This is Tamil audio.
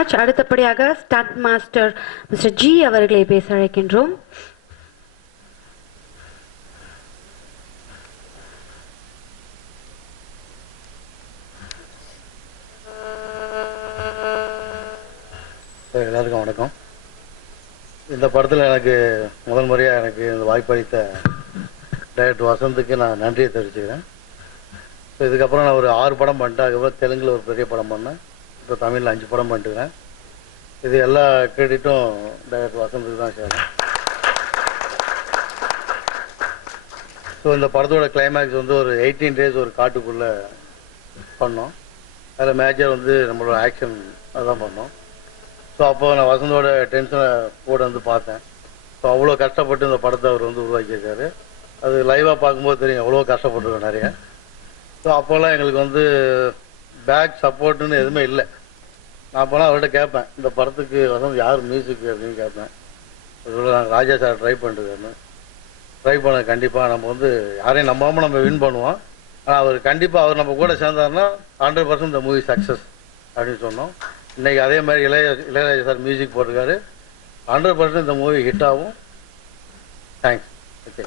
மச். அடுத்தபடியாக ஸ்டண்ட் மாஸ்டர் மிஸ்டர் ஜி அவர்களை பேச அழைக்கின்றோம். எல்லாருக்கும் வணக்கம். இந்த படத்தில் எனக்கு முதல் முறையாக எனக்கு இந்த வாய்ப்பளித்த டைரக்டர் வசந்துக்கு நான் நன்றியை தெரிவிச்சுக்கிறேன். ஸோ இதுக்கப்புறம் நான் ஒரு 6 படம் பண்ணிட்டேன். அதுக்கப்புறம் தெலுங்கில் ஒரு பெரிய படம் பண்ணேன். இப்போ தமிழில் 5 படம் பண்ணிட்டுக்கிறேன். இது எல்லா கிரெடிட்டும் டைரக்டர் வசந்துக்கு தான் சேரும். ஸோ இந்த படத்தோட கிளைமேக்ஸ் வந்து ஒரு 18 டேஸ் ஒரு காட்டுக்குள்ளே பண்ணோம். அதில் மேஜர் வந்து நம்மளோட ஆக்ஷன் அதான் பண்ணோம். ஸோ அப்போ நான் வசந்தோட டென்ஷனை கூட வந்து பார்த்தேன். ஸோ அவ்வளோ கஷ்டப்பட்டு இந்த படத்தை அவர் வந்து உருவாக்கியிருக்காரு. அது லைவாக பார்க்கும்போது தெரியும் எவ்வளோ கஷ்டப்பட்டுருக்கோம் நிறைய. ஸோ அப்போல்லாம் எங்களுக்கு வந்து பேக் சப்போர்ட்டுன்னு எதுவுமே இல்லை. நான் அப்போலாம் அவர்கிட்ட கேட்பேன், இந்த படத்துக்கு வசந்த் யார் மியூசிக் அப்படின்னு கேட்பேன். நாங்கள் ராஜா சார் ட்ரை பண்ணிருக்காருன்னு. ட்ரை பண்ண கண்டிப்பாக நம்ம வந்து யாரையும் நம்பாமல் நம்ம வின் பண்ணுவோம். ஆனால் அவர் கண்டிப்பாக அவர் நம்ம கூட சேர்ந்தாருன்னா 100% இந்த மூவி சக்ஸஸ் அப்படின்னு சொன்னோம். இன்றைக்கி அதே மாதிரி இளையராஜா சார் மியூசிக் போட்டிருக்காரு. 100% இந்த மூவி ஹிட் ஆகும். தேங்க்ஸ். ஓகே.